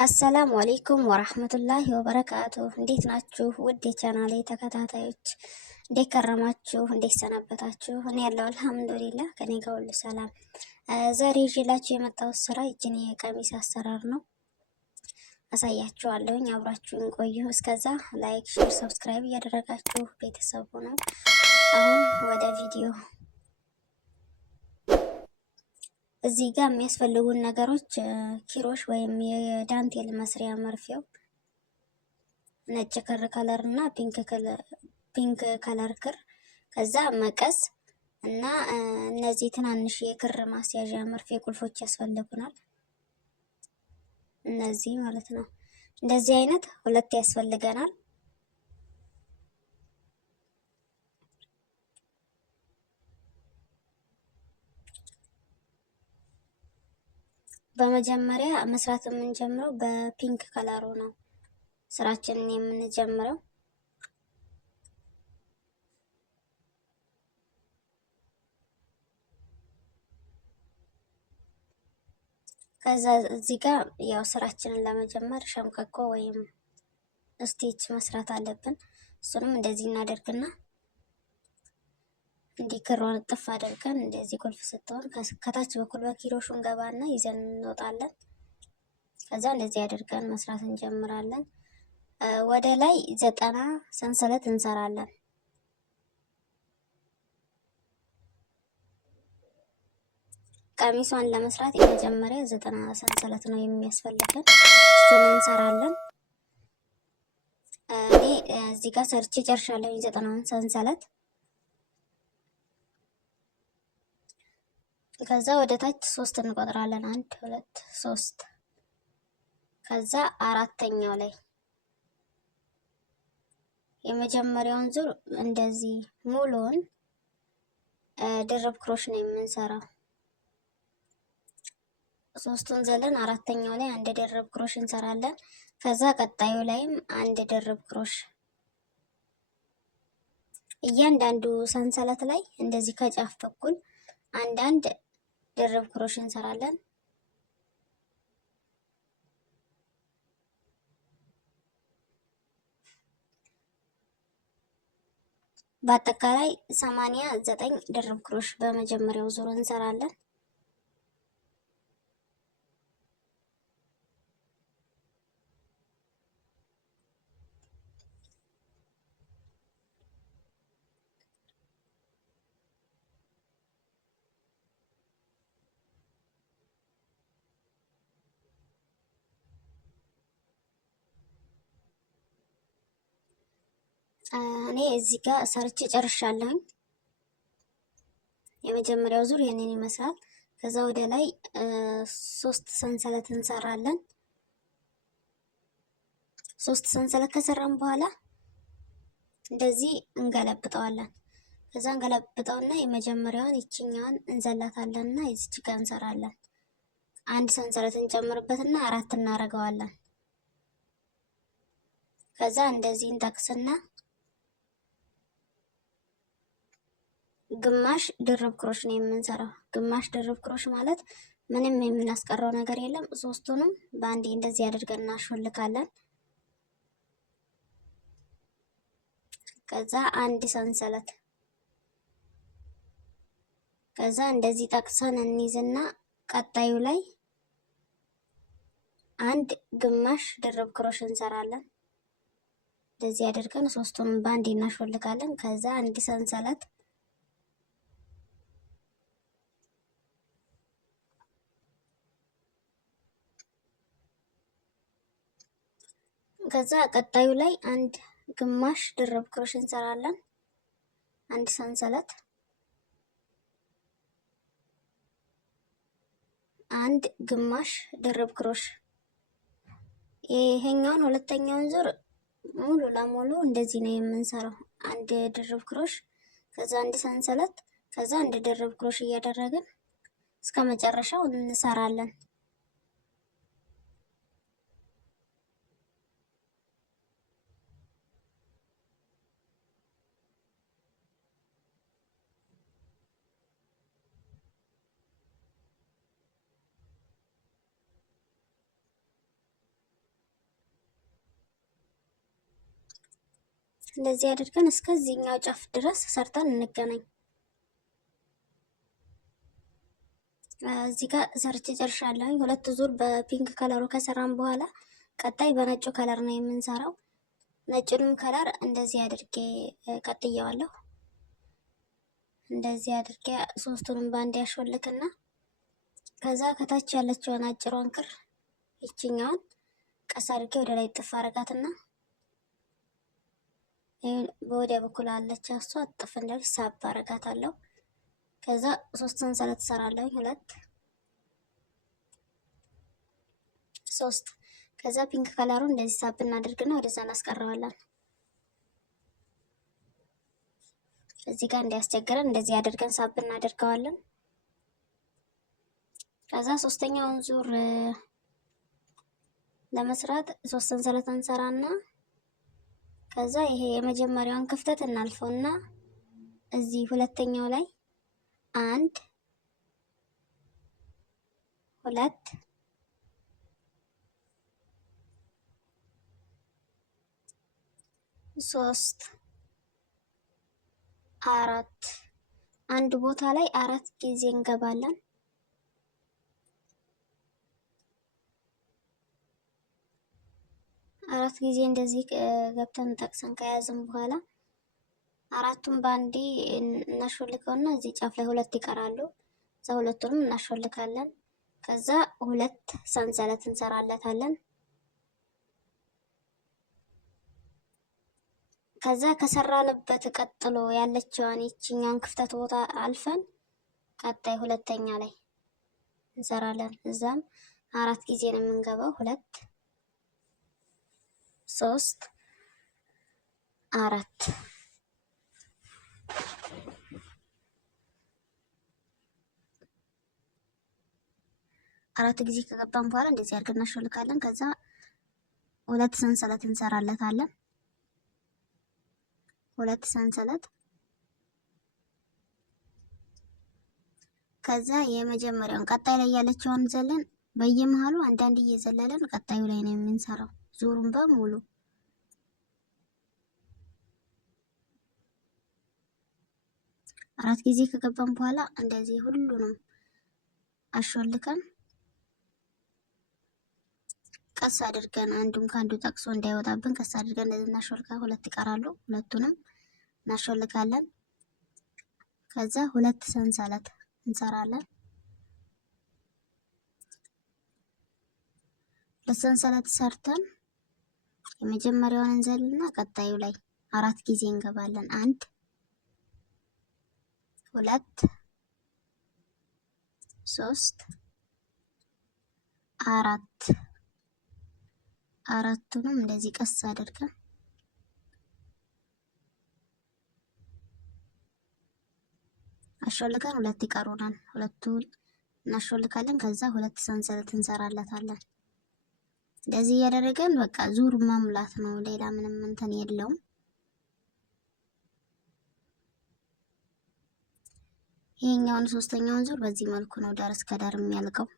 አሰላሙ አሌይኩም ወራህመቱላሂ ወበረካቱ። እንዴት ናችሁ ውድ የቻናሌ ተከታታዮች? እንዴት ከረማችሁ? እንዴት ሰነበታችሁ? እኔ ያለው አልሐምዱሊላህ ከኔ ጋር ሁሉ ሰላም። ዛሬ ይዤላችሁ የመጣሁት ስራ እጅን የቀሚስ አሰራር ነው። አሳያችኋለሁኝ። አብራችሁን ቆዩ። እስከዛ ላይክ፣ ሼር፣ ሰብስክራይብ እያደረጋችሁ ቤተሰቡ ነው። አሁን ወደ ቪዲዮ። እዚህ ጋር የሚያስፈልጉን ነገሮች ኪሮሽ ወይም የዳንቴል መስሪያ መርፌው፣ ነጭ ክር ከለር እና ፒንክ ከለር ክር፣ ከዛ መቀስ እና እነዚህ ትናንሽ የክር ማስያዣ መርፌ ቁልፎች ያስፈልጉናል። እነዚህ ማለት ነው። እንደዚህ አይነት ሁለት ያስፈልገናል። በመጀመሪያ መስራት የምንጀምረው በፒንክ ከለሩ ነው ስራችንን የምንጀምረው። ከዛ እዚህ ጋር ያው ስራችንን ለመጀመር ሸምቀቆ ወይም ስቲች መስራት አለብን። እሱንም እንደዚህ እናደርግና እንዲህ ክሯን እጥፍ አድርገን እንደዚህ ቁልፍ ስትሆን ከታች በኩል በኪሮሹ እንገባና ይዘን እንወጣለን። ከዛ እንደዚህ አድርገን መስራት እንጀምራለን። ወደ ላይ 90 ሰንሰለት እንሰራለን። ቀሚሷን ለመስራት የመጀመሪያ 90 ሰንሰለት ነው የሚያስፈልገን። እሱን እንሰራለን። እኔ እዚህ ጋር ሰርቼ ጨርሻለሁ 90 ሰንሰለት። ከዛ ወደ ታች 3 እንቆጥራለን። 1 2 3። ከዛ አራተኛው ላይ የመጀመሪያውን ዙር እንደዚህ ሙሉውን ድርብ ክሮሽ ነው የምንሰራው። 3ቱን ዘለን አራተኛው ላይ አንድ ድርብ ክሮሽ እንሰራለን። ከዛ ቀጣዩ ላይም አንድ ድርብ ክሮሽ። እያንዳንዱ ሰንሰለት ላይ እንደዚህ ከጫፍ በኩል አንዳንድ ድርብ ክሮሽ እንሰራለን። በአጠቃላይ 89 ድርብ ክሮሽ በመጀመሪያው ዙር እንሰራለን። እኔ እዚህ ጋር ሰርቼ ጨርሻለሁኝ። የመጀመሪያው ዙር ይሄንን ይመስላል። ከዛ ወደ ላይ 3 ሰንሰለት እንሰራለን። 3 ሰንሰለት ከሰራን በኋላ እንደዚህ እንገለብጠዋለን። ከዛ እንገለብጠውና የመጀመሪያውን ይችኛዋን እንዘላታለንና እዚች ጋር እንሰራለን። አንድ ሰንሰለት እንጨምርበትና 4 እናደርገዋለን። ከዛ እንደዚህ እንጠቅስና ግማሽ ድርብ ክሮሽ ነው የምንሰራው። ግማሽ ድርብ ክሮሽ ማለት ምንም የምናስቀረው ነገር የለም። 3ቱንም በአንዴ እንደዚህ አድርገን እናሾልካለን። ከዛ አንድ ሰንሰለት፣ ከዛ እንደዚህ ጠቅሰን እንይዝና ቀጣዩ ላይ አንድ ግማሽ ድርብ ክሮሽ እንሰራለን። እንደዚህ አድርገን 3ቱንም በአንዴ እናሾልካለን። ከዛ አንድ ሰንሰለት፣ ከዛ ቀጣዩ ላይ አንድ ግማሽ ድርብ ክሮሽ እንሰራለን። አንድ ሰንሰለት፣ አንድ ግማሽ ድርብ ክሮሽ። ይሄኛውን ሁለተኛውን ዙር ሙሉ ለሙሉ እንደዚህ ነው የምንሰራው። አንድ ድርብ ክሮሽ፣ ከዛ አንድ ሰንሰለት፣ ከዛ አንድ ድርብ ክሮሽ እያደረግን እስከ መጨረሻው እንሰራለን። እንደዚህ አድርገን እስከዚህኛው ጫፍ ድረስ ሰርተን እንገናኝ። እዚህ ጋር ሰርቼ ጨርሻለሁ። ሁለት ዙር በፒንክ ከለሩ ከሰራን በኋላ ቀጣይ በነጩ ከለር ነው የምንሰራው። ነጩንም ከለር እንደዚህ አድርጌ ቀጥየዋለሁ። እንደዚህ አድርጌ ሶስቱንም ባንድ ያሾልክና ከዛ ከታች ያለችውን አጭሯን ክር ይችኛዋን ቀስ አድርጌ ወደ ላይ ጥፍ አረጋትና በወዲያ በኩል አለች እሷ ጥፍ እንዳል ሳብ አረጋታለሁ። ከዛ ሶስት ሰንሰለት እሰራለሁ። ሁለት ሶስት። ከዛ ፒንክ ከለሩ እንደዚህ ሳብ እናድርግና ወደዛ እናስቀረዋለን። እዚህ ጋር እንዲያስቸግረን እንደዚህ አድርገን ሳብ እናደርገዋለን። ከዛ ሶስተኛውን ዙር ለመስራት ሶስት ሰንሰለት እንሰራና ከዛ ይሄ የመጀመሪያውን ክፍተት እናልፈውና እዚህ ሁለተኛው ላይ አንድ ሁለት ሶስት አራት አንድ ቦታ ላይ አራት ጊዜ እንገባለን። አራት ጊዜ እንደዚህ ገብተን ጠቅሰን ከያዝን በኋላ አራቱን ባንዴ እናሾልከውና እዚህ ጫፍ ላይ ሁለት ይቀራሉ። እዛ ሁለቱንም እናሾልካለን። ከዛ ሁለት ሰንሰለት እንሰራለታለን። ከዛ ከሰራንበት ቀጥሎ ያለችዋን ይችኛን ክፍተት ቦታ አልፈን ቀጣይ ሁለተኛ ላይ እንሰራለን። እዛም አራት ጊዜ ነው የምንገባው። ሁለት ሶስት አራት አራት ጊዜ ከገባን በኋላ እንደዚህ አድርገን እናሾልካለን። ከዛ ሁለት ሰንሰለት እንሰራለታለን። ሁለት ሰንሰለት ከዛ የመጀመሪያውን ቀጣይ ላይ ያለችውን ዘለን በየመሃሉ አንዳንድ እየዘለለን ቀጣዩ ላይ ነው የምንሰራው ዙሩን በሙሉ። አራት ጊዜ ከገባን በኋላ እንደዚህ ሁሉንም አሾልከን ቀስ አድርገን አንዱን ከአንዱ ጠቅሶ እንዳይወጣብን ቀስ አድርገን እንደዚህ እናሾልካ። ሁለት ይቀራሉ። ሁለቱንም እናሾልካለን። ከዛ ሁለት ሰንሰለት እንሰራለን። ሁለት ሰንሰለት ሰርተን የመጀመሪያውን እንዘልና ቀጣዩ ላይ አራት ጊዜ እንገባለን። አንድ ሁለት ሶስት አራት አራቱንም እንደዚህ ቀስ አድርገን አሾልከን ሁለት ይቀሩናል። ሁለቱን እናሾልካለን። ከዛ ሁለት ሰንሰለት እንሰራለታለን። እንደዚህ እያደረገን በቃ ዙር መሙላት ነው። ሌላ ምንም እንትን የለውም። ይሄኛውን ሶስተኛውን ዙር በዚህ መልኩ ነው ዳር እስከ ዳር የሚያልቀው።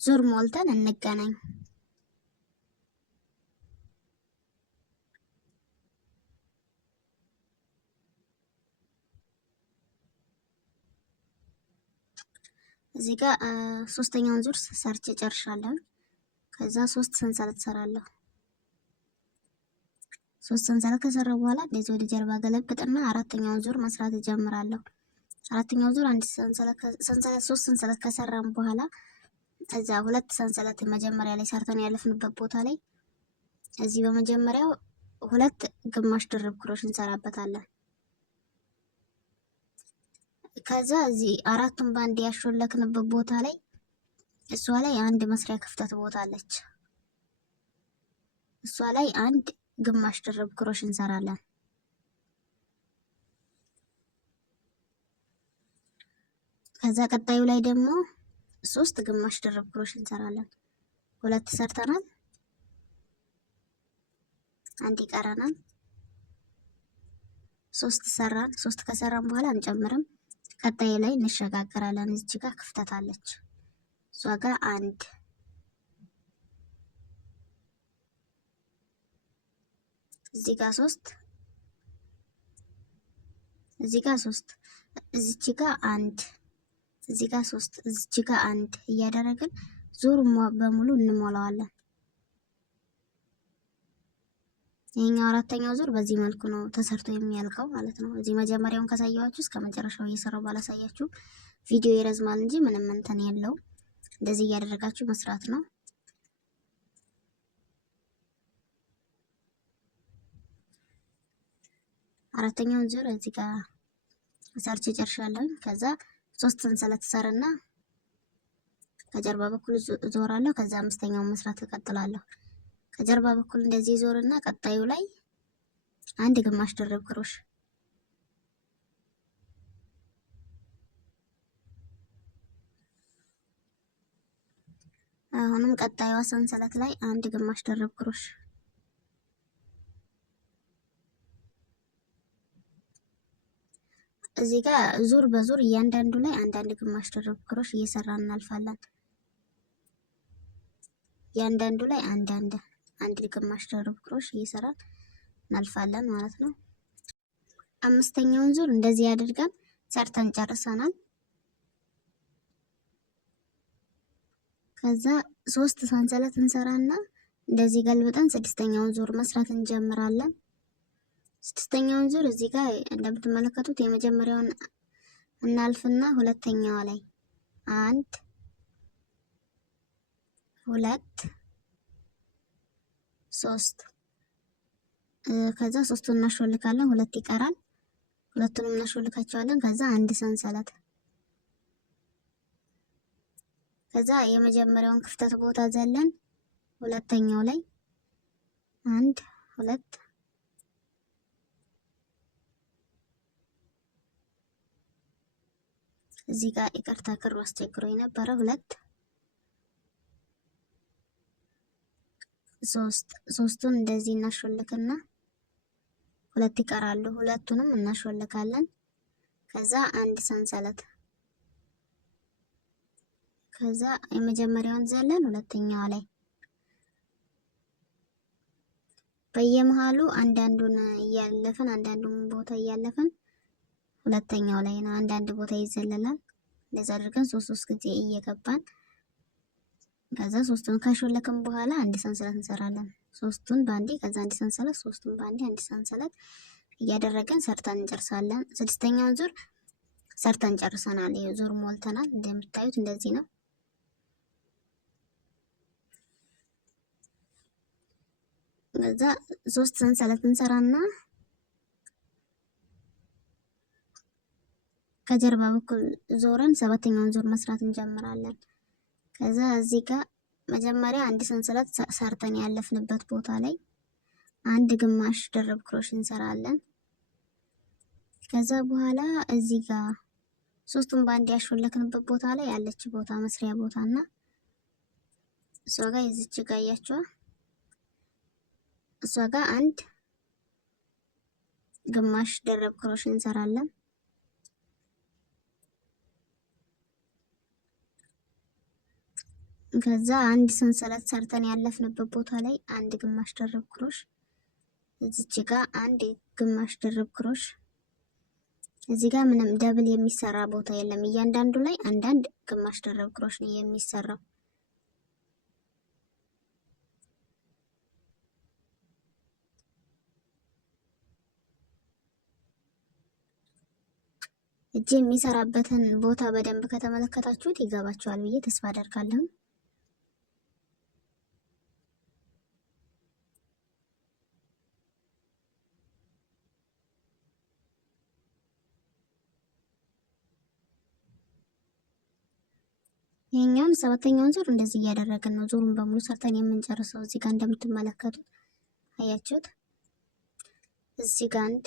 ዙር ሞልተን እንገናኝ። እዚህ ጋር ሶስተኛውን ዙር ሰርቼ ጨርሻለሁ። ከዛ ሶስት ሰንሰለት ሰራለሁ። ሶስት ሰንሰለት ከሰራሁ በኋላ እንደዚህ ወደ ጀርባ ገለብጥና አራተኛውን ዙር መስራት እጀምራለሁ። አራተኛው ዙር አንድ ሰንሰለት ሶስት ሰንሰለት ከሰራን በኋላ እዛ ሁለት ሰንሰለት መጀመሪያ ላይ ሰርተን ያለፍንበት ቦታ ላይ እዚህ በመጀመሪያው ሁለት ግማሽ ድርብ ክሮሽ እንሰራበታለን። ከዛ እዚህ አራቱን ባንድ ያሾለክንበት ቦታ ላይ እሷ ላይ አንድ መስሪያ ክፍተት ቦታ አለች። እሷ ላይ አንድ ግማሽ ድርብ ክሮሽ እንሰራለን። ከዛ ቀጣዩ ላይ ደግሞ 3 ግማሽ ድርብ ክሮሽ እንሰራለን። 2 ሰርተናል፣ አንድ ይቀረናል። 3 ሰራን። 3 ከሰራን በኋላ አንጨምርም። ቀጣዩ ላይ እንሸጋገራለን። እዚህ ጋር ክፍተት አለች፣ እሷ ጋር አንድ፣ እዚህ ጋር 3፣ እዚህ ጋር 3፣ እዚች ጋር አንድ፣ እዚህ ጋር 3፣ እዚች ጋር አንድ እያደረግን ዙር በሙሉ እንሞላዋለን። ይሄኛው አራተኛው ዙር በዚህ መልኩ ነው ተሰርቶ የሚያልቀው ማለት ነው። እዚህ መጀመሪያውን ካሳያችሁ እስከ መጨረሻው እየሰራው ባላሳያችሁ ቪዲዮ ይረዝማል እንጂ ምንም እንትን የለው። እንደዚህ እያደረጋችሁ መስራት ነው። አራተኛውን ዙር እዚህ ጋር ሰርቼ ጨርሻለሁ። ከዛ 3 ሰንሰለት ሰርና ከጀርባ በኩል ዞራለሁ። ከዛ አምስተኛውን መስራት እቀጥላለሁ። ከጀርባ በኩል እንደዚህ ዞርና ቀጣዩ ላይ አንድ ግማሽ ድርብ ክሮሽ፣ አሁንም ቀጣዩዋ ሰንሰለት ላይ አንድ ግማሽ ድርብ ክሮሽ፣ እዚህ ጋር ዙር በዙር እያንዳንዱ ላይ አንዳንድ ግማሽ ድርብ ክሮሽ እየሰራን እናልፋለን። እያንዳንዱ ላይ አንድ ግማሽ ድርብ ክሮሽ እየሰራን እናልፋለን ማለት ነው። አምስተኛውን ዙር እንደዚህ አድርገን ሰርተን ጨርሰናል። ከዛ 3 ሰንሰለት እንሰራና እንደዚህ ገልብጠን ስድስተኛውን ዙር መስራት እንጀምራለን። ስድስተኛውን ዙር እዚህ ጋር እንደምትመለከቱት የመጀመሪያውን እናልፍና ሁለተኛዋ ላይ 1 2 3 ከዛ 3ቱን እናሾልካለን። 2 ይቀራል። ሁለቱንም እናሾልካቸዋለን። ከዛ አንድ ሰንሰለት፣ ከዛ የመጀመሪያውን ክፍተት ቦታ ዘለን ሁለተኛው ላይ 1 2 እዚህ ጋር ይቅርታ ክሩ አስቸግሮኝ ነበረ። 2 3 3ቱን እንደዚህ እናሾልክና 2 ይቀራሉ። ሁለቱንም እናሾልካለን። ከዛ አንድ ሰንሰለት፣ ከዛ የመጀመሪያውን ዘለን ሁለተኛዋ ላይ በየመሃሉ አንዳንዱን እያለፈን አንዳንዱን ቦታ እያለፈን ሁለተኛው ላይ ነው አንዳንድ ቦታ ይዘለላል። እንደዛ አድርገን 3 ጊዜ እየገባን ከዛ 3ቱን ካሾለክን በኋላ አንድ ሰንሰለት እንሰራለን። 3ቱን ባንዴ፣ ከዛ አንድ ሰንሰለት፣ 3ቱን ባንዴ፣ አንድ ሰንሰለት እያደረገን ሰርተን እንጨርሳለን። ስድስተኛውን ዙር ሰርተን ጨርሰናል። ይሄ ዙር ሞልተናል። እንደምታዩት እንደዚህ ነው። ከዛ 3 ሰንሰለት እንሰራና ከጀርባ በኩል ዞረን 7ኛውን ዙር መስራት እንጀምራለን። ከዛ እዚህ ጋር መጀመሪያ አንድ ሰንሰለት ሰርተን ያለፍንበት ቦታ ላይ አንድ ግማሽ ድርብ ክሮሽ እንሰራለን። ከዛ በኋላ እዚህ ጋር 3ቱን ባንድ ያሾለክንበት ቦታ ላይ ያለች ቦታ መስሪያ ቦታና እሷ ጋር እዚች ጋር ያያችኋ እሷ ጋር አንድ ግማሽ ድርብ ክሮሽ እንሰራለን። ከዛ አንድ ሰንሰለት ሰርተን ያለፍንበት ቦታ ላይ አንድ ግማሽ ድርብ ክሮሽ፣ እዚች ጋር አንድ ግማሽ ድርብ ክሮሽ። እዚህ ጋር ምንም ደብል የሚሰራ ቦታ የለም። እያንዳንዱ ላይ አንዳንድ ግማሽ ድርብ ክሮሽ ነው የሚሰራው። እጄ የሚሰራበትን ቦታ በደንብ ከተመለከታችሁት ይገባችኋል ብዬ ተስፋ አደርጋለሁ። ይሄኛውን 7ኛውን ዙር እንደዚህ እያደረግን ነው ዙሩን በሙሉ ሰርተን የምንጨርሰው። እዚህ ጋር እንደምትመለከቱት አያችሁት። እዚህ ጋር አንድ፣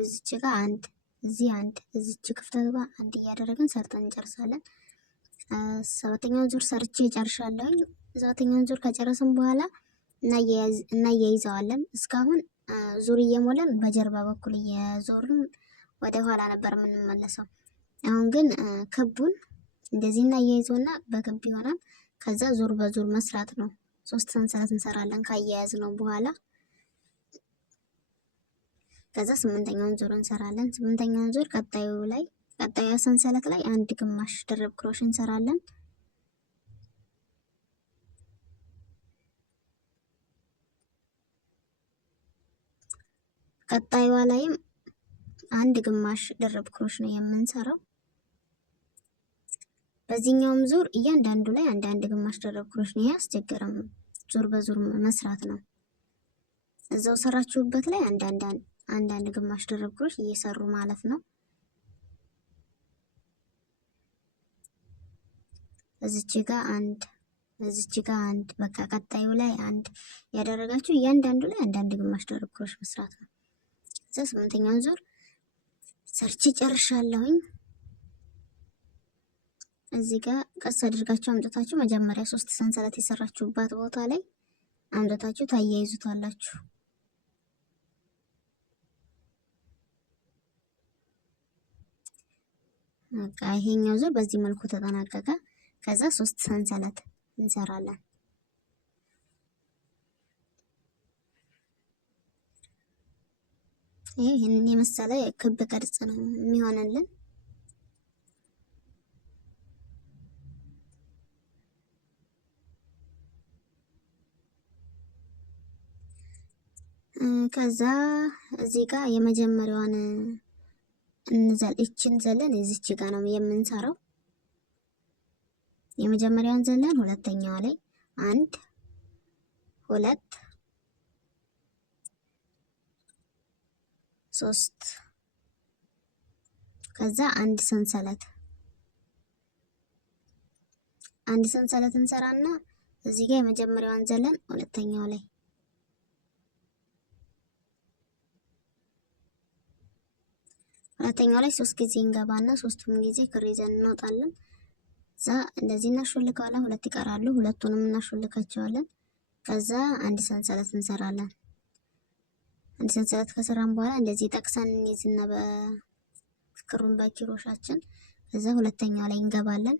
እዚች ጋር አንድ፣ እዚህ አንድ እዚች ክፍተት ጋር አንድ እያደረግን ሰርተን እንጨርሳለን። ሰባተኛውን ዙር ሰርቼ ጨርሻለሁ። ሰባተኛውን ዙር ከጨረስን በኋላ እናያይዘዋለን። እስካሁን ዙር እየሞላን በጀርባ በኩል እየዞርን ወደ ኋላ ነበር የምንመለሰው። አሁን ግን ክቡን እንደዚህ እናያይዘውና በክብ ይሆናል። ከዛ ዙር በዙር መስራት ነው። 3 ሰንሰለት እንሰራለን ካያያዝ ነው በኋላ። ከዛ 8ኛውን ዙር እንሰራለን። 8ኛውን ዙር ቀጣዩ ሰንሰለት ላይ አንድ ግማሽ ድርብ ክሮሽ እንሰራለን። ቀጣዩዋ ላይም አንድ ግማሽ ድርብ ክሮሽ ነው የምንሰራው። በዚህኛውም ዙር እያንዳንዱ ላይ አንድ ግማሽ ድርብ ክሮሽ ነው። ያስቸገረም ዙር በዙር መስራት ነው። እዛው ሰራችሁበት ላይ አንድ ግማሽ ድርብ ክሮሽ እየሰሩ ማለት ነው። እዚች ጋር አንድ በቃ ቀጣዩ ላይ አንድ ያደረጋችሁ እያንዳንዱ ላይ አንድ ግማሽ ድርብ ክሮሽ መስራት ነው። እዛ 8ኛውን ዙር ሰርቼ ጨርሻለሁኝ። እዚህ ጋር ቀስ አድርጋችሁ አምጥታችሁ መጀመሪያ 3 ሰንሰለት የሰራችሁባት ቦታ ላይ አምጥታችሁ ታያይዙታላችሁ። በቃ ይሄኛው ዙር በዚህ መልኩ ተጠናቀቀ። ከዛ 3 ሰንሰለት እንሰራለን። ይሄን የመሰለ ክብ ቅርጽ ነው የሚሆንልን። ከዛ እዚህ ጋር የመጀመሪያዋን እችን ዘለን እዚች ጋር ነው የምንሰራው። የመጀመሪያውን ዘለን ሁለተኛዋ ላይ 1 2 3 ከዛ አንድ ሰንሰለት እንሰራና እዚህ ጋር የመጀመሪያዋን ዘለን ሁለተኛው ላይ ላይ 3 ጊዜ እንገባና 3ቱም ጊዜ ክር ይዘን እንወጣለን። እዛ እንደዚህ እናሾልከዋለን። 2 ይቀራሉ። ሁለቱንም እናሾልካቸዋለን። ከዛ አንድ ሰንሰለት እንሰራለን። አንድ ሰንሰለት ከሰራን በኋላ እንደዚህ ጠቅሰን እንይዝና በክሩን በኪሮሻችን ከዛ ሁለተኛው ላይ እንገባለን።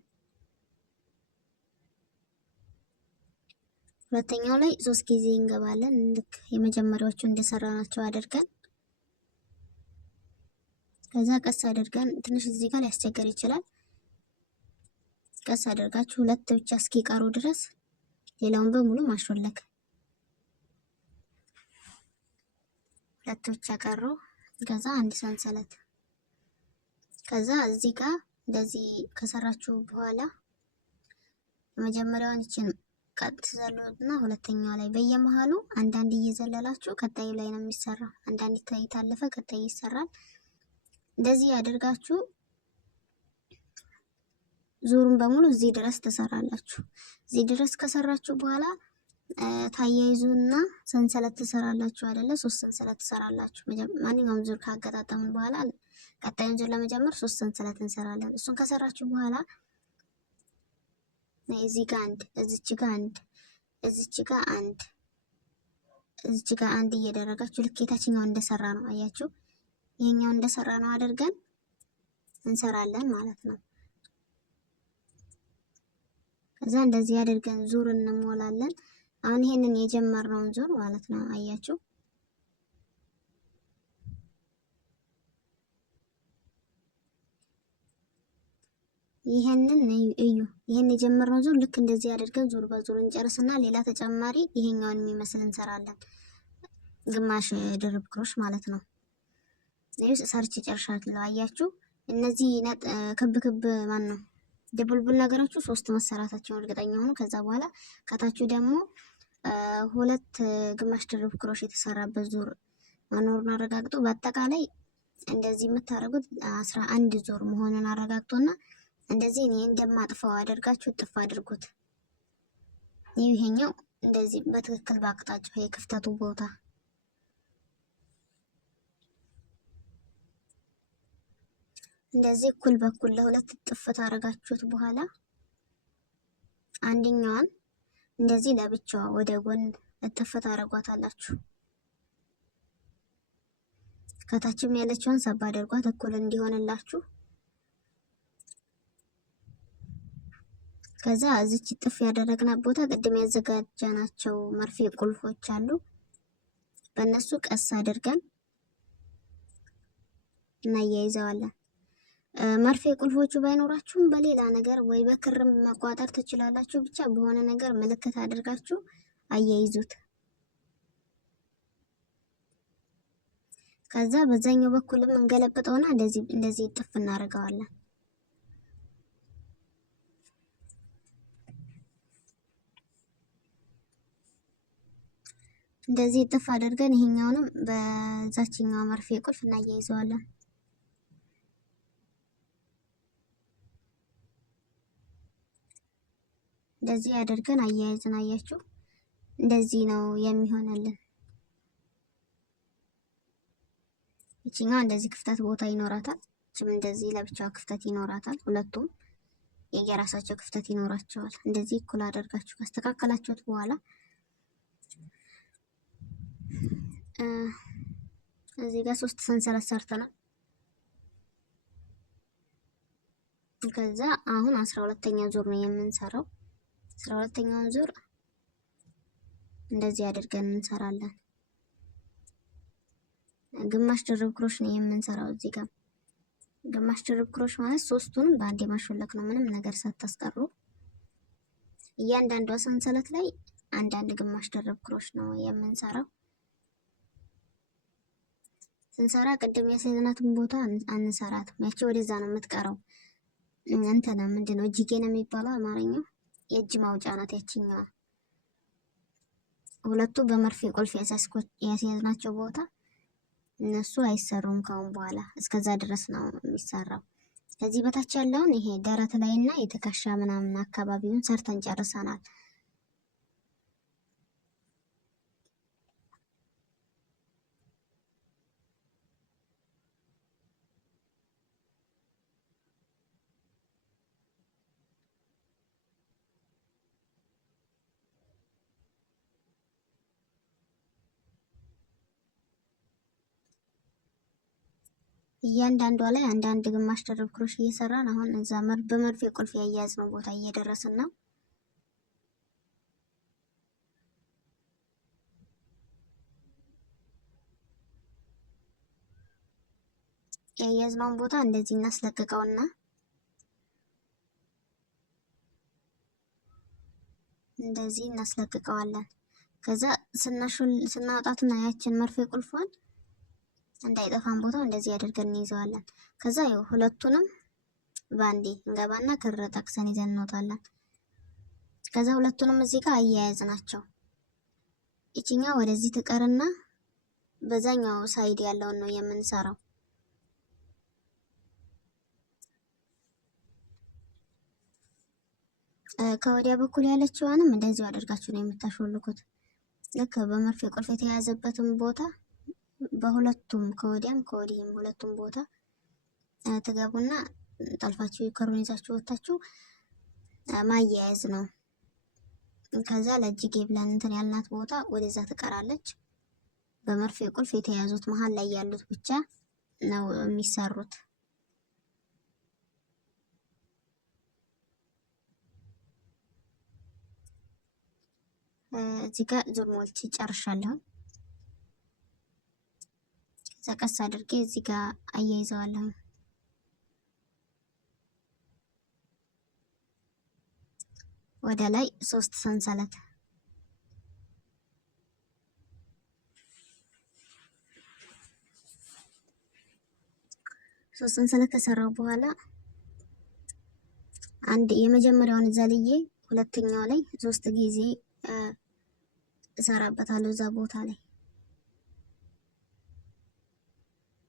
ሁለተኛው ላይ 3 ጊዜ እንገባለን። ልክ የመጀመሪያዎቹ እንደሰራናቸው አድርገን ከዛ ቀስ አድርገን ትንሽ እዚህ ጋር ሊያስቸግር ይችላል። ቀስ አድርጋችሁ 2 ብቻ እስኪቀሩ ድረስ ሌላውን በሙሉ ማሾለክ። 2 ብቻ ቀሩ። ከዛ አንድ ሰንሰለት ከዛ እዚህ ጋር እንደዚህ ከሰራችሁ በኋላ የመጀመሪያውን እቺን ቀጥ ዘለሉና ሁለተኛው ላይ በየመሃሉ አንዳንድ እየዘለላችሁ ቀጣዩ ላይ ነው የሚሰራው። አንዳንድ ታለፈ ቀጣይ ይሰራል። እንደዚህ ያደርጋችሁ ዙሩን በሙሉ እዚህ ድረስ ተሰራላችሁ። እዚህ ድረስ ከሰራችሁ በኋላ ታያይዙና ሰንሰለት ትሰራላችሁ አይደለ? 3 ሰንሰለት ትሰራላችሁ። ማንኛውም ዙር ካገጣጠምን በኋላ ቀጣዩን ዙር ለመጀመር 3 ሰንሰለት እንሰራለን። እሱን ከሰራችሁ በኋላ እዚህ ጋር አንድ፣ እዚች ጋር አንድ፣ እዚች ጋር አንድ፣ እዚች ጋር አንድ እየደረጋችሁ ልክ የታችኛው እንደሰራ ነው። አያችሁ? ይሄኛው እንደሰራ ነው አድርገን እንሰራለን ማለት ነው። ከዛ እንደዚህ አድርገን ዙር እንሞላለን። አሁን ይሄንን የጀመርነውን ዙር ማለት ነው። አያችሁ? ይሄንን እዩ። ይሄን የጀመርነው ዙር ልክ እንደዚህ አድርገን ዙር በዙር እንጨርስና ሌላ ተጨማሪ ይሄኛውን የሚመስል እንሰራለን። ግማሽ ድርብ ክሮሽ ማለት ነው። ነይስ ሰርች ጨርሻለሁ። አያችሁ? እነዚህ ክብ ክብ ማን ነው ድብልብል ነገሮቹ 3 መሰራታቸውን እርግጠኛ ሆኑ። ከዛ በኋላ ከታችሁ ደግሞ 2 ግማሽ ድርብ ክሮሽ የተሰራበት ዙር መኖሩን አረጋግጡ። በአጠቃላይ እንደዚህ የምታደርጉት 11 ዙር መሆኑን አረጋግጡና እንደዚህ እኔ እንደማጥፋው አድርጋችሁ ጥፍ አድርጉት። ይሄኛው እንደዚህ በትክክል ባቅጣጫው የክፍተቱ ቦታ እንደዚህ እኩል በኩል ለሁለት ጥፍ ታደርጋችሁት በኋላ አንደኛዋን እንደዚህ ለብቻዋ ወደ ጎን እጥፍ ታደርጓታላችሁ። ከታችም ያለችውን ሰባ አድርጓት እኩል እንዲሆንላችሁ። ከዛ እዚች ጥፍ ያደረግናት ቦታ ቅድም ያዘጋጀናቸው መርፌ ቁልፎች አሉ። በእነሱ ቀስ አድርገን እናያይዘዋለን። መርፌ ቁልፎቹ ባይኖራችሁም በሌላ ነገር ወይ በክርም መቋጠር ትችላላችሁ። ብቻ በሆነ ነገር ምልክት አድርጋችሁ አያይዙት። ከዛ በዛኛው በኩልም እንገለብጠውና እንደዚህ ጥፍ እናደርገዋለን። እንደዚህ ጥፍ አድርገን ይሄኛውንም በዛችኛው መርፌ ቁልፍ እናያይዘዋለን። እንደዚህ አድርገን አያይዘን አያችሁ፣ እንደዚህ ነው የሚሆንልን። ይችኛዋ እንደዚህ ክፍተት ቦታ ይኖራታል። እችም እንደዚህ ለብቻው ክፍተት ይኖራታል። ሁለቱም የየራሳቸው ክፍተት ይኖራቸዋል። እንደዚህ እኩል አድርጋችሁ ካስተካከላችሁት በኋላ እዚህ ጋር 3 ሰንሰለት ሰርተናል። ከዛ አሁን 12ኛ ዙር ነው የምንሰራው። 12ኛውን ዙር እንደዚህ አድርገን እንሰራለን። ግማሽ ድርብ ክሮሽ ነው የምንሰራው። እዚህ ጋር ግማሽ ድርብ ክሮሽ ማለት ሶስቱንም በአንዴ ማሾለክ ነው፣ ምንም ነገር ሳታስቀሩ። እያንዳንዷ ሰንሰለት ላይ አንዳንድ ግማሽ ድርብ ክሮሽ ነው የምንሰራው። ስንሰራ ቅድም የሴትነቱን ቦታ አንሰራትም። ያቺ ወደዛ ነው የምትቀረው። እንትና ምንድነው እጅጌ ነው የሚባለው አማርኛው፣ የእጅ ማውጫ ናት ያቺኛዋ። ሁለቱ በመርፌ ቁልፍ ያስያዝናቸው ቦታ እነሱ አይሰሩም ካሁን በኋላ። እስከዛ ድረስ ነው የሚሰራው። ከዚህ በታች ያለውን ይሄ ደረት ላይ እና የትከሻ ምናምን አካባቢውን ሰርተን ጨርሰናል። እያንዳንዷ ላይ አንዳንድ ግማሽ ድርብ ክሮሽ እየሰራን አሁን እዛ በመርፌ ቁልፍ ያያዝነው ቦታ እየደረስን ነው። ያያዝነውን ቦታ እንደዚህ እናስለቅቀውና እንደዚህ እናስለቅቀዋለን። ከዛ ስናወጣትና ያችን መርፌ ቁልፏን እንዳይጠፋን ቦታው እንደዚህ አድርገን እንይዘዋለን። ከዛ ይኸው ሁለቱንም ባንዴ እንገባና ክር ጠቅሰን ይዘን እንወጣለን። ከዛ ሁለቱንም እዚህ ጋር አያያዝናቸው። ይችኛው ወደዚህ ትቀርና በዛኛው ሳይድ ያለውን ነው የምንሰራው። ከወዲያ በኩል ያለችዋንም እንደዚሁ አድርጋችሁ ነው የምታሾልኩት። ልክ በመርፌ ቁልፍ የተያያዘበትን ቦታ በሁለቱም ከወዲያም ከወዲህም ሁለቱም ቦታ ትገቡና ጠልፋችሁ ክሩን ይዛችሁ ወጣችሁ ማያያዝ ነው። ከዛ ለእጅጌ ብለን እንትን ያልናት ቦታ ወደዛ ትቀራለች። በመርፌ ቁልፍ የተያዙት መሀል ላይ ያሉት ብቻ ነው የሚሰሩት። እዚህ ጋር ዙር ሞልቼ ጨርሻለሁ። ቀስ አድርጌ እዚህ ጋር አያይዘዋለሁ። ወደ ላይ 3 ሰንሰለት ከሰራው በኋላ አንድ የመጀመሪያውን ዘልዬ ሁለተኛው ላይ 3 ጊዜ እሰራበታለሁ እዛ ቦታ ላይ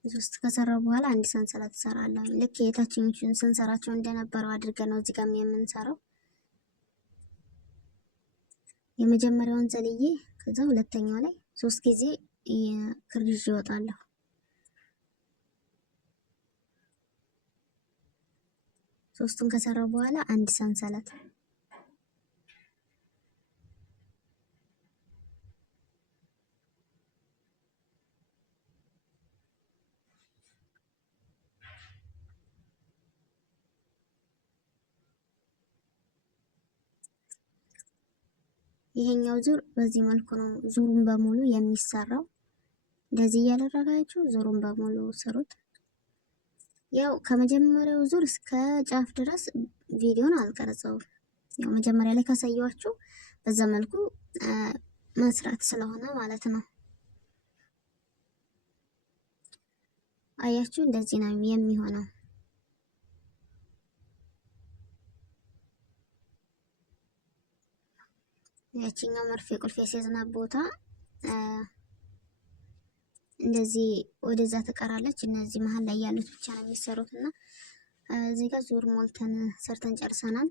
3 ከሰራው በኋላ አንድ ሰንሰለት እሰራለሁ። ልክ የታችኞቹን ስንሰራቸው እንደነበረው አድርገን ነው እዚህ ጋር የምንሰራው። የመጀመሪያውን ዘልዬ ከዛ ሁለተኛው ላይ 3 ጊዜ ክር ይዤ እወጣለሁ። ሶስቱን ከሰራው በኋላ አንድ ሰንሰለት ይሄኛው ዙር በዚህ መልኩ ነው ዙሩን በሙሉ የሚሰራው። እንደዚህ እያደረጋችሁ ዙሩን በሙሉ ስሩት። ያው ከመጀመሪያው ዙር እስከ ጫፍ ድረስ ቪዲዮን አልቀረጸውም። ያው መጀመሪያ ላይ ካሳየኋችሁ በዛ መልኩ መስራት ስለሆነ ማለት ነው። አያችሁ፣ እንደዚህ ነው የሚሆነው። ያቺኛው መርፌ ቁልፍ የያዝናት ቦታ እንደዚህ ወደዛ ትቀራለች። እነዚህ መሀል ላይ ያሉት ብቻ ነው የሚሰሩት እና እዚህ ጋር ዙር ሞልተን ሰርተን ጨርሰናል።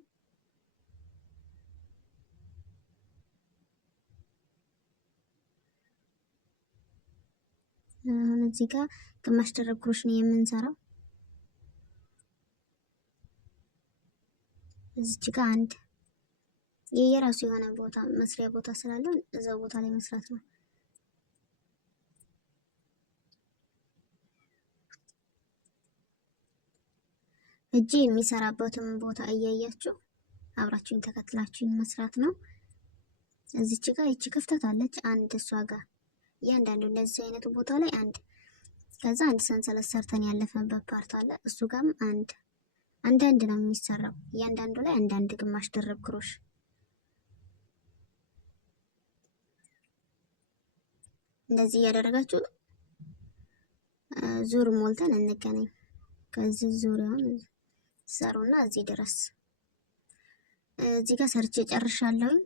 አሁን እዚህ ጋር ግማሽ ደረብ ክሮሽ ነው የምንሰራው። እዚች ጋር አንድ የየራሱ የሆነ ቦታ መስሪያ ቦታ ስላለው እዛው ቦታ ላይ መስራት ነው። እጄ የሚሰራበትን ቦታ እያያችሁ አብራችሁኝ ተከትላችሁኝ መስራት ነው። እዚች ጋር ይቺ ክፍተት አለች አንድ፣ እሷ ጋር እያንዳንዱ እንደዚህ አይነቱ ቦታ ላይ አንድ፣ ከዛ አንድ ሰንሰለት ሰርተን ያለፈንበት ፓርት አለ። እሱ ጋርም አንዳንድ ነው የሚሰራው። እያንዳንዱ ላይ አንዳንድ ግማሽ ድርብ ክሮሽ እንደዚህ እያደረጋችሁ ዙር ሞልተን እንገናኝ። ከዚህ ዙሪያውን ሰሩና እዚህ ድረስ እዚህ ጋር ሰርቼ ጨርሻለሁኝ።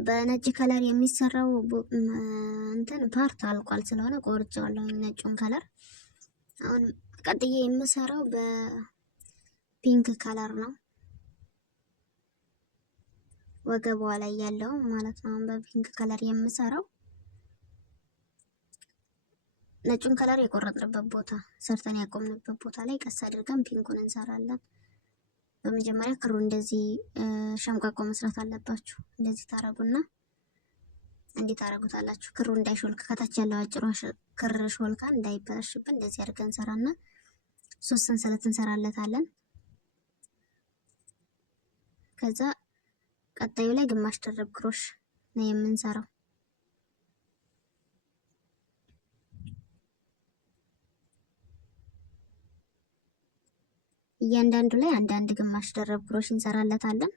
በነጭ ከለር የሚሰራው እንትን ፓርት አልቋል ስለሆነ ቆርጬዋለሁኝ ነጩን ከለር። አሁን ቀጥዬ የምሰራው በፒንክ ከለር ነው፣ ወገቧ ላይ ያለው ማለት ነው። አሁን በፒንክ ከለር የምሰራው ነጩን ከለር የቆረጥንበት ቦታ ሰርተን ያቆምንበት ቦታ ላይ ቀስ አድርገን ፒንኩን እንሰራለን። በመጀመሪያ ክሩ እንደዚህ ሸምቋቆ መስራት አለባችሁ። እንደዚህ ታረጉና እንዴት ታረጉታላችሁ? ክሩ እንዳይሾልክ ከታች ያለው አጭሯ ክር ሾልካ እንዳይበላሽብን እንደዚህ አድርገን እንሰራና 3 ሰንሰለት እንሰራለታለን። ከዛ ቀጣዩ ላይ ግማሽ ድርብ ክሮሽ ነው የምንሰራው። እያንዳንዱ ላይ አንዳንድ ግማሽ ድርብ ክሮሽ እንሰራለታለን።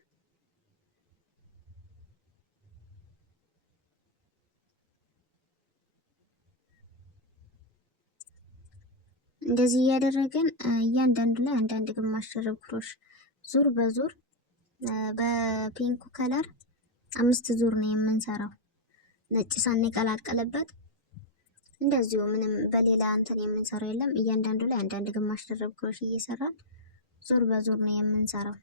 እንደዚህ እያደረግን እያንዳንዱ ላይ አንዳንድ ግማሽ ድርብ ክሮሽ ዙር በዙር በፒንኩ ከለር 5 ዙር ነው የምንሰራው፣ ነጭ ሳንቀላቀልበት። እንደዚሁ ምንም በሌላ እንትን የምንሰራው የለም። እያንዳንዱ ላይ አንዳንድ ግማሽ ድርብ ክሮሽ እየሰራን ዙር በዙር ነው የምንሰራው።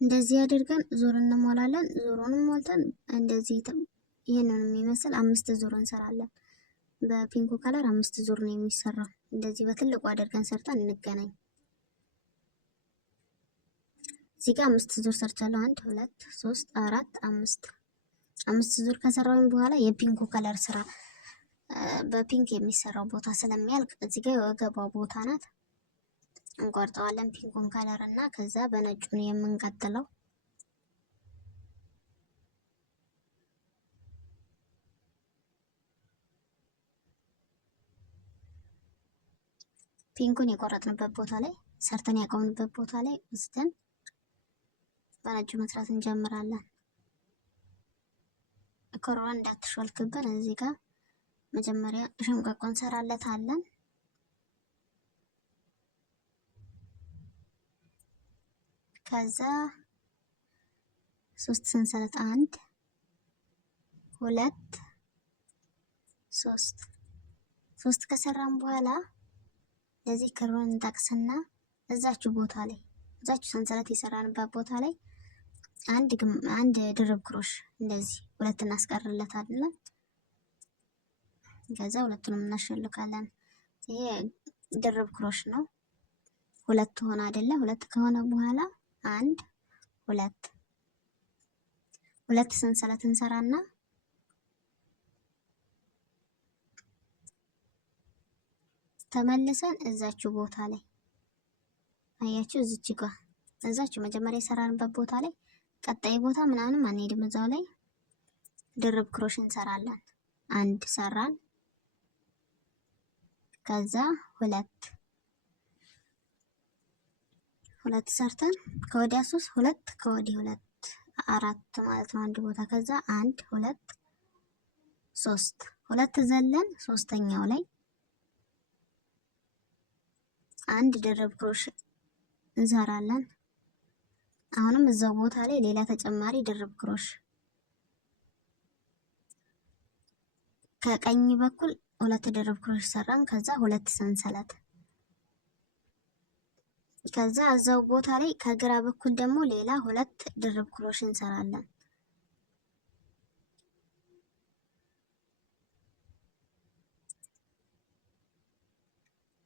እንደዚህ አድርገን ዙር እንሞላለን። ዙሩንም ሞልተን እንደዚህ ይሄንን የሚመስል 5 ዙር እንሰራለን። በፒንኩ ከለር 5 ዙር ነው የሚሰራው። እንደዚህ በትልቁ አድርገን ሰርተን እንገናኝ። እዚህ ጋር 5 ዙር ሰርቻለሁ። 1 2 3 4 5 5 ዙር ከሰራሁኝ በኋላ የፒንኩ ከለር ስራ በፒንክ የሚሰራው ቦታ ስለሚያልቅ እዚህ ጋር የወገቧ ቦታ ናት። እንቆርጠዋለን ፒንኩን ከለር እና ከዛ በነጩ ነው የምንቀጥለው። ፒንኩን የቆረጥንበት ቦታ ላይ ሰርተን ያቆምንበት ቦታ ላይ ወስደን በነጩ መስራት እንጀምራለን። ኮሮና እንዳትሾልክብን እዚህ ጋር መጀመሪያ ሸምቀቆ እንሰራለታለን። ከዛ 3 ሰንሰለት 1 2 3 ከሰራን በኋላ ለዚህ ክሩን እንጠቅስና እዛችሁ ቦታ ላይ እዛችሁ ሰንሰለት የሰራንበት ቦታ ላይ አንድ ድርብ ክሮሽ እንደዚህ 2 እናስቀርለታለን። ከዛ ሁለቱንም እናሸልካለን። ይሄ ድርብ ክሮሽ ነው። 2 ሆነ አይደለ? 2 ከሆነ በኋላ 1 2 ሰንሰለት እንሰራና ተመልሰን እዛችሁ ቦታ ላይ አያችሁ፣ እዚች ጋር እዛችሁ መጀመሪያ የሰራንበት ቦታ ላይ ቀጣይ ቦታ ምናምን አንሄድም። እዛው ላይ ድርብ ክሮሽ እንሰራለን። 1 ሰራን፣ ከዛ 2 ሰርተን ከወዲያ 3 2 ከወዲህ 2 4 ማለት ነው አንድ ቦታ። ከዛ 1 2 3 ዘለን ሶስተኛው ላይ አንድ ድርብ ክሮሽ እንሰራለን። አሁንም እዛው ቦታ ላይ ሌላ ተጨማሪ ድርብ ክሮሽ ከቀኝ በኩል 2 ድርብ ክሮሽ ሰራን። ከዛ 2 ሰንሰለት፣ ከዛ እዛው ቦታ ላይ ከግራ በኩል ደግሞ ሌላ 2 ድርብ ክሮሽ እንሰራለን።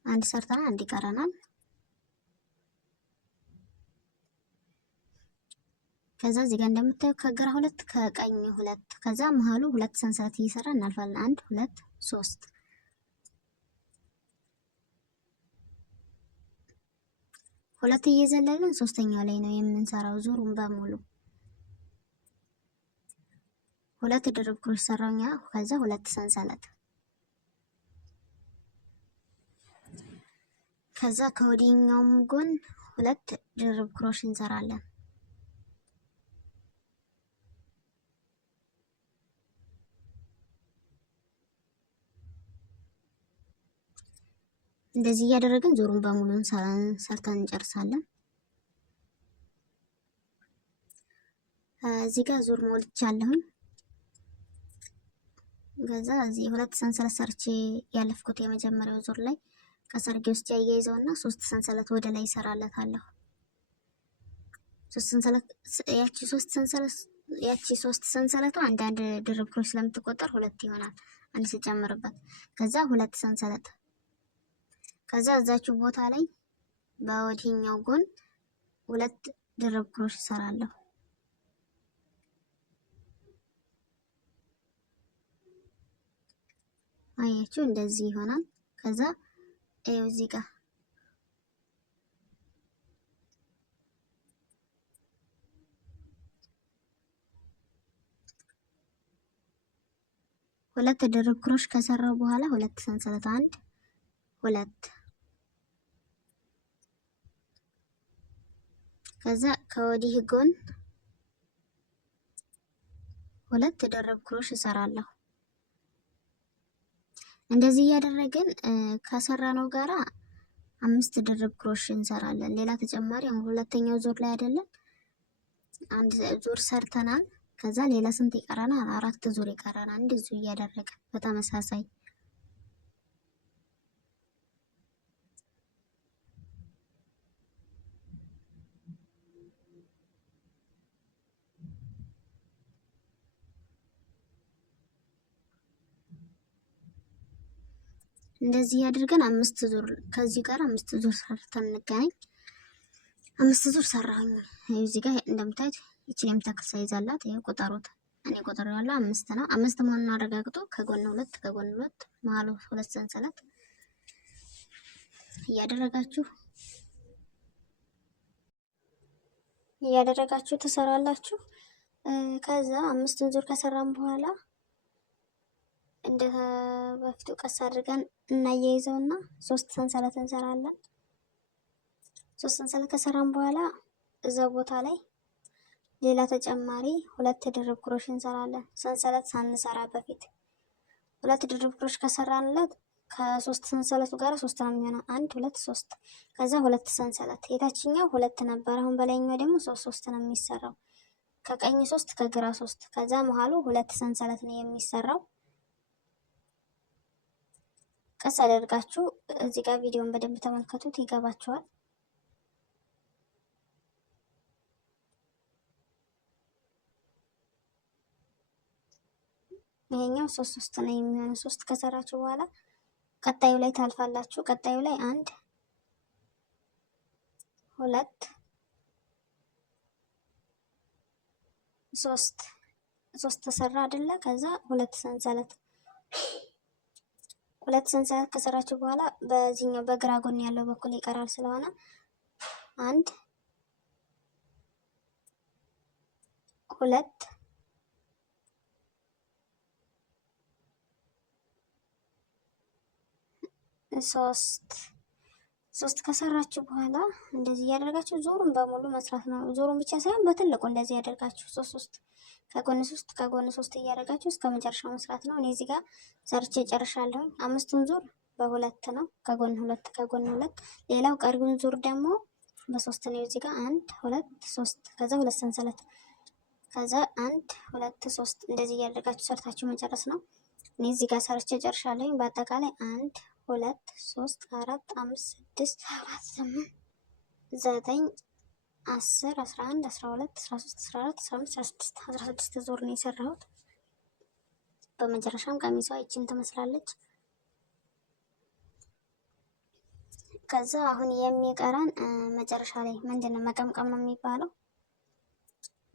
አንድ ሰርተናል፣ አንድ ይቀረናል። ከዛ እዚህ ጋር እንደምታዩ ከግራ 2 ከቀኝ 2 ከዛ መሃሉ 2 ሰንሰለት እየሰራ እናልፋለን። 1 2 3 2 እየዘለልን ሶስተኛው ላይ ነው የምንሰራው ዙሩን በሙሉ 2 ድርብ ክሮሽ ሰራኛ። ከዛ 2 ሰንሰለት፣ ከዛ ከወዲኛውም ጎን 2 ድርብ ክሮሽ እንሰራለን። እንደዚህ እያደረግን ዙሩን በሙሉ ሰርተን እንጨርሳለን። እዚህ ጋር ዙር ሞልቻለሁኝ። ከዛ እዚህ 2 ሰንሰለት ሰርቼ ያለፍኩት የመጀመሪያው ዙር ላይ ከሰርጌ ውስጥ ያያይዘውና 3 ሰንሰለት ወደ ላይ ይሰራለታለሁ። 3 ሰንሰለት ያቺ 3 ሰንሰለቱ አንድ ድርብ ክሮሽ ስለምትቆጠር 2 ይሆናል። አንድ ሲጨምርበት ከዛ 2 ሰንሰለት፣ ከዛ እዛችሁ ቦታ ላይ በወዲህኛው ጎን 2 ድርብ ክሮሽ እሰራለሁ። አያችሁ እንደዚህ ይሆናል። ከዛ ይኸው እዚህ ጋር ሁለት ድርብ ክሮሽ ከሰራው በኋላ 2 ሰንሰለት 1 2 ከዛ ከወዲህ ጎን 2 ድርብ ክሮሽ እሰራለሁ። እንደዚህ እያደረግን ከሰራነው ጋራ 5 ድርብ ክሮሽ እንሰራለን። ሌላ ተጨማሪ አሁን ሁለተኛው ዙር ላይ አይደለም አንድ ዙር ሰርተናል። ከዛ ሌላ ስንት ይቀረናል? 4 ዙር ይቀረናል። እንደዚሁ እያደረግን በተመሳሳይ እንደዚህ አድርገን 5 ዙር ከዚህ ጋር 5 ዙር ሰርተን እንገናኝ። 5 ዙር ሰራሁኝ። እዚህ ጋር እንደምታዩት ይችን የምታክል ሳይዝ አላት። ይሄ ቁጠሩት። እኔ ቁጥር ያለው 5 ነው። 5 መሆኑን አረጋግጦ ከጎን 2 ከጎን 2 መሀሉ 2 ሰንሰለት እያደረጋችሁ ትሰራላችሁ። ከዛ 5ን ዙር ከሰራን በኋላ እንደ በፊቱ ቀስ አድርገን እናያይዘውና 3 ሰንሰለት እንሰራለን። 3 ሰንሰለት ከሰራን በኋላ እዛው ቦታ ላይ ሌላ ተጨማሪ 2 ድርብ ክሮሽ እንሰራለን። ሰንሰለት ሳንሰራ በፊት 2 ድርብ ክሮሽ ከሰራንለት ከ3 ሰንሰለቱ ጋር 3 ነው የሚሆነው። 1 2 3 ከዛ 2 ሰንሰለት የታችኛው 2 ነበር። አሁን በላይኛው ደግሞ 3 ነው የሚሰራው። ከቀኝ 3 ከግራ 3 ከዛ መሃሉ 2 ሰንሰለት ነው የሚሰራው። ቀስ አድርጋችሁ እዚህ ጋር ቪዲዮን በደንብ ተመልከቱት፣ ይገባችኋል። ይሄኛው 3 ነው የሚሆነው። 3 ከሰራችሁ በኋላ ቀጣዩ ላይ ታልፋላችሁ። ቀጣዩ ላይ 1 2 3 ተሰራ አይደለ? ከዛ 2 ሰንሰለት 2 ሰንሰለት ከሰራችሁ በኋላ በዚህኛው በግራ ጎን ያለው በኩል ይቀራል ስለሆነ 1 2 ሶስት ከሰራችሁ በኋላ እንደዚህ እያደረጋችሁ ዙሩን በሙሉ መስራት ነው። ዙሩን ብቻ ሳይሆን በትልቁ እንደዚህ ያደርጋችሁ 3 ከጎን 3 ከጎን 3 እያደረጋችሁ እስከ መጨረሻው መስራት ነው። እኔ እዚህ ጋር ሰርቼ ጨርሻለሁ። 5ቱን ዙር በ2 ነው፣ ከጎን 2 ከጎን 2። ሌላው ቀሪውን ዙር ደግሞ በ3 ነው። እዚህ ጋር 1 2 3 ከዛ 2 ሰንሰለት ከዛ 1 2 3 እንደዚህ እያደረጋችሁ ሰርታችሁ መጨረስ ነው። እኔ እዚህ ጋር ሰርቼ ጨርሻለሁ። በአጠቃላይ 1 2 3 4 5 6 7 8 9 10 11 12 13 14 15 16 ዙር ነው የሰራሁት። በመጨረሻም ቀሚሷ ይችን ትመስላለች። ከዛ አሁን የሚቀረን መጨረሻ ላይ ምንድነው መቀምቀም ነው የሚባለው።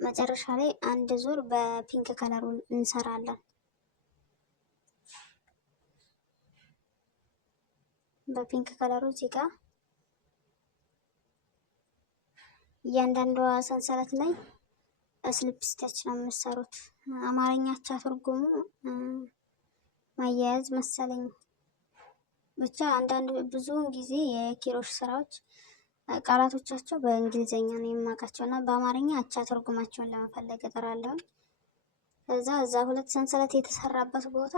መጨረሻ ላይ 1 ዙር በፒንክ ከለሩ እንሰራለን። በፒንክ ከለሩ እዚህ ጋር እያንዳንዷ ሰንሰለት ላይ ስሊፕ ስቲች ነው የምትሰሩት። አማርኛ አቻ ትርጉሙ ማያያዝ መሰለኝ። ብቻ አንዳንድ ብዙውን ጊዜ የኪሮሽ ስራዎች ቃላቶቻቸው በእንግሊዘኛ ነው የማውቃቸው እና በአማርኛ አቻ ትርጉማቸውን ለመፈለግ እጥራለሁ። ከዛ እዛ 2 ሰንሰለት የተሰራበት ቦታ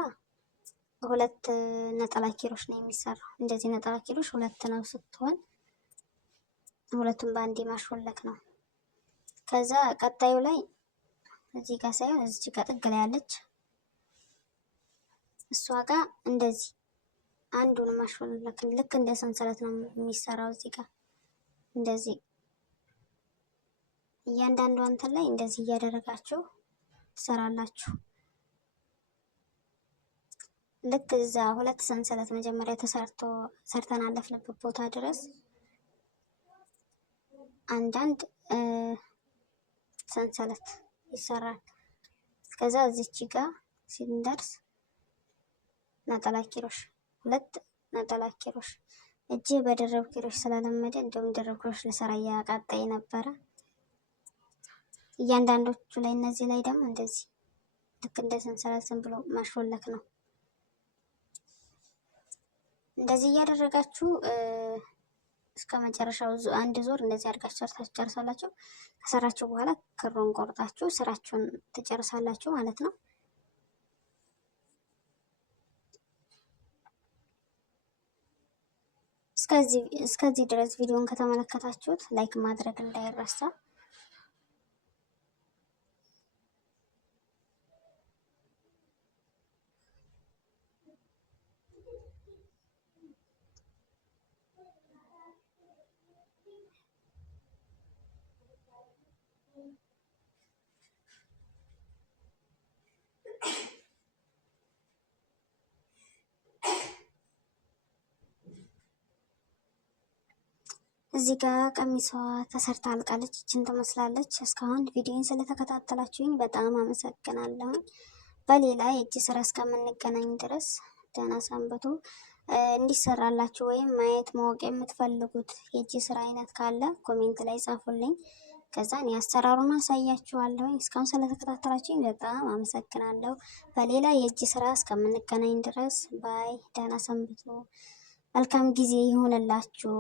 2 ነጠላ ኪሮሽ ነው የሚሰራው። እንደዚህ ነጠላ ኪሮሽ 2 ነው ስትሆን ሁለቱም በአንዴ ማሾለክ ነው። ከዛ ቀጣዩ ላይ እዚህ ጋር ሳይሆን እዚህ ጋር ጥግ ላይ ያለች እሷ ጋር እንደዚህ አንዱን ማሾለክ ልክ እንደ ሰንሰለት ነው የሚሰራው። እዚህ ጋር እንደዚህ እያንዳንዱ እንትን ላይ እንደዚህ እያደረጋችሁ ትሰራላችሁ። ልክ እዛ 2 ሰንሰለት መጀመሪያ ሰርተን አለፍንበት ቦታ ድረስ አንዳንድ ሰንሰለት ይሰራል። ከዛ እዚች ጋር ሲንደርስ ነጠላ ኪሮሽ 2 ነጠላ ኪሮሽ። እጄ በድርብ ኪሮሽ ስለለመደ እንደውም ድርብ ኪሮሽ ልሰራ እያቃጣይ ነበረ። እያንዳንዶቹ ላይ እነዚህ ላይ ደግሞ እንደዚህ ልክ እንደ ሰንሰለት ዝም ብሎ ማሾለክ ነው። እንደዚህ እያደረጋችሁ እስከ መጨረሻው 1 ዙር እንደዚህ አድርጋችሁ ሰርታችሁ ጨርሳላችሁ። ከሰራችሁ በኋላ ክሩን ቆርጣችሁ ስራችሁን ትጨርሳላችሁ ማለት ነው። እስከዚህ ድረስ ቪዲዮን ከተመለከታችሁት ላይክ ማድረግ እንዳይረሳ። እዚህ ጋር ቀሚሷ ተሰርታ አልቃለች። ይችን ትመስላለች። እስካሁን ቪዲዮን ስለተከታተላችሁኝ በጣም አመሰግናለሁ። በሌላ የእጅ ስራ እስከምንገናኝ ድረስ ደህና ሰንብቱ። እንዲሰራላችሁ ወይም ማየት ማወቅ የምትፈልጉት የእጅ ስራ አይነት ካለ ኮሜንት ላይ ጻፉልኝ። ከዛ እኔ አሰራሩን አሳያችኋለሁ። እስካሁን ስለተከታተላችሁኝ በጣም አመሰግናለሁ። በሌላ የእጅ ስራ እስከምንገናኝ ድረስ ባይ፣ ደህና ሰንብቱ። መልካም ጊዜ ይሁንላችሁ።